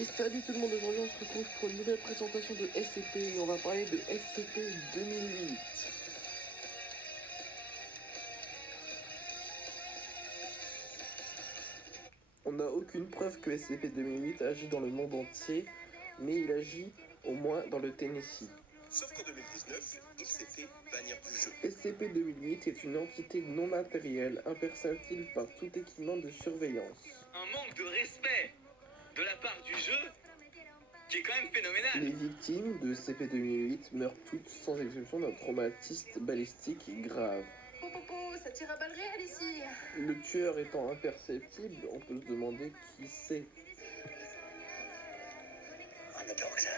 Et salut tout le monde, aujourd'hui on se retrouve pour une nouvelle présentation de SCP et on va parler de SCP 2008. On n'a aucune preuve que SCP-2008 agit dans le monde entier, mais il agit au moins dans le Tennessee. Sauf qu'en 2019, il s'est fait bannir du jeu. SCP-2008 est une entité non matérielle, imperceptible par tout équipement de surveillance. Un manque de respect de la part du jeu qui est quand même phénoménal. Les victimes de SCP-2008 meurent toutes sans exception d'un traumatisme balistique grave. Ça tire à balles réelles ici. Le tueur étant imperceptible, on peut se demander qui c'est. I'm the Doctor.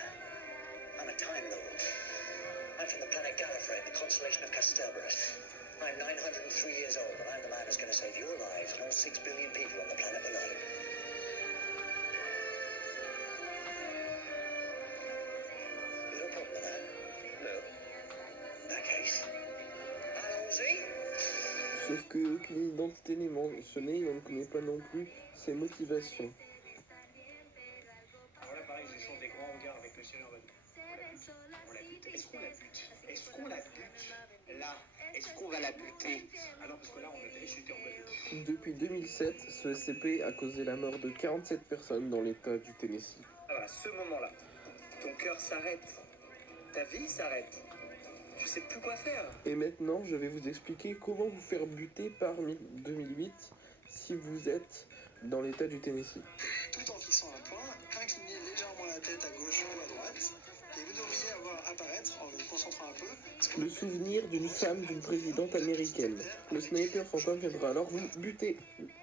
I'm a Time Lord. I'm from the planet Gallifrey in the constellation of Castelbarus. I'm 903 years old, and I'm the man who's going to save your lives and all 6 billion people on the planet below. Is there a problem with that? No. In that case, allons-y. Sauf qu'aucune identité n'est mentionnée et on ne connaît pas non plus ses motivations. Alors là, pareil, j'échange des grands regards avec le ciel en mode. On la bute. Est-ce qu'on la bute? Est-ce qu'on la bute? Là, est-ce qu'on va la buter? Ah non, parce que là, on est allé chuter en bas. Depuis 2007, ce SCP a causé la mort de 47 personnes dans l'état du Tennessee. Alors à ce moment-là, ton cœur s'arrête. Ta vie s'arrête. Tu sais plus quoi faire. Et maintenant, je vais vous expliquer comment vous faire buter par 2008 si vous êtes dans l'état du Tennessee. Tout en fixant un point, inclinez légèrement la tête à gauche ou à droite, et vous devriez avoir apparaître, en vous concentrant un peu, Le souvenir d'une femme d'une présidente américaine. Le sniper fantôme viendra alors vous buter.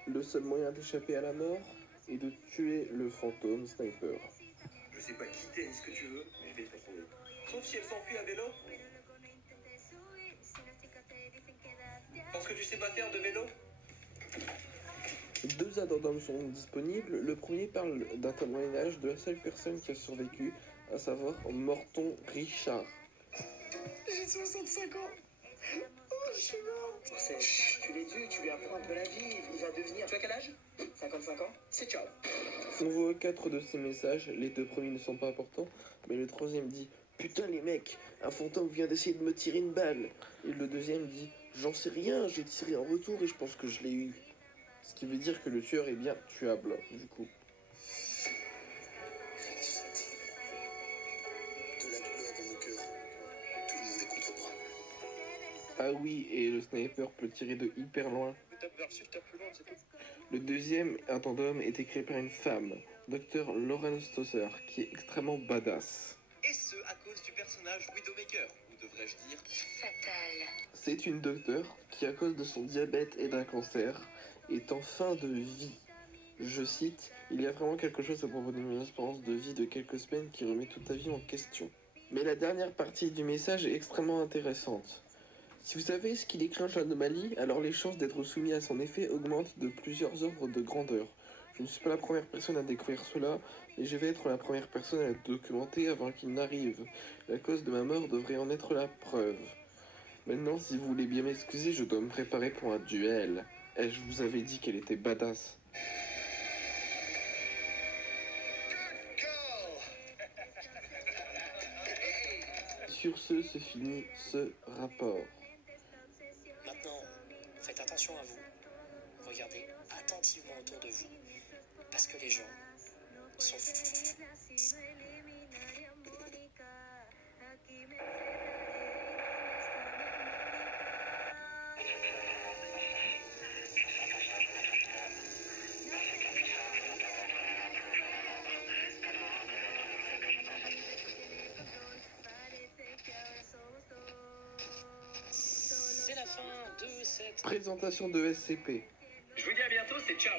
Le seul moyen d'échapper à la mort est de tuer le fantôme sniper. Je sais pas qui t'es, ce que tu veux, mais je vais te retrouver. Sauf si elle s'enfuit à vélo. Parce que tu sais pas faire de vélo. Deux addendums sont disponibles. Le premier parle d'un témoignage de la seule personne qui a survécu, à savoir Morton Richard. j'ai 65 ans. Oh, je suis mort. Tu l'es dû, tu lui apprends un peu la vie. Il va devenir. Tu as quel âge? 55 ans? C'est ciao. On voit 4 de ces messages, les deux premiers ne sont pas importants, mais le troisième dit « Putain les mecs, un fantôme vient d'essayer de me tirer une balle !» Et le deuxième dit « J'en sais rien, j'ai tiré en retour et je pense que je l'ai eu. » Ce qui veut dire que le tueur est bien tuable, du coup. De la douleur dans mon cœur. Tout le monde est contre moi. Ah oui, et le sniper peut tirer de hyper loin. Tape vers le chiffre, tape plus loin, c'est tout. Le deuxième addendum est écrit par une femme, Dr Lauren Stosser, qui est extrêmement badass. Et ce, à cause du personnage Widowmaker, ou devrais-je dire Fatal. C'est une docteure qui, à cause de son diabète et d'un cancer, est en fin de vie. Je cite, « Il y a vraiment quelque chose à propos d'une espérance de vie de quelques semaines qui remet toute ta vie en question. » Mais la dernière partie du message est extrêmement intéressante. Si vous savez ce qui déclenche l'anomalie, alors les chances d'être soumis à son effet augmentent de plusieurs ordres de grandeur. Je ne suis pas la première personne à découvrir cela, mais je vais être la première personne à le documenter avant qu'il n'arrive. La cause de ma mort devrait en être la preuve. Maintenant, si vous voulez bien m'excuser, je dois me préparer pour un duel. Et je vous avais dit qu'elle était badass. Sur ce, se finit ce rapport. Maintenant, faites attention à vous. Regardez attentivement autour de vous. Parce que les gens sont fous. C'est la fin de cette... Présentation de SCP. Je vous dis à bientôt, c'est ciao.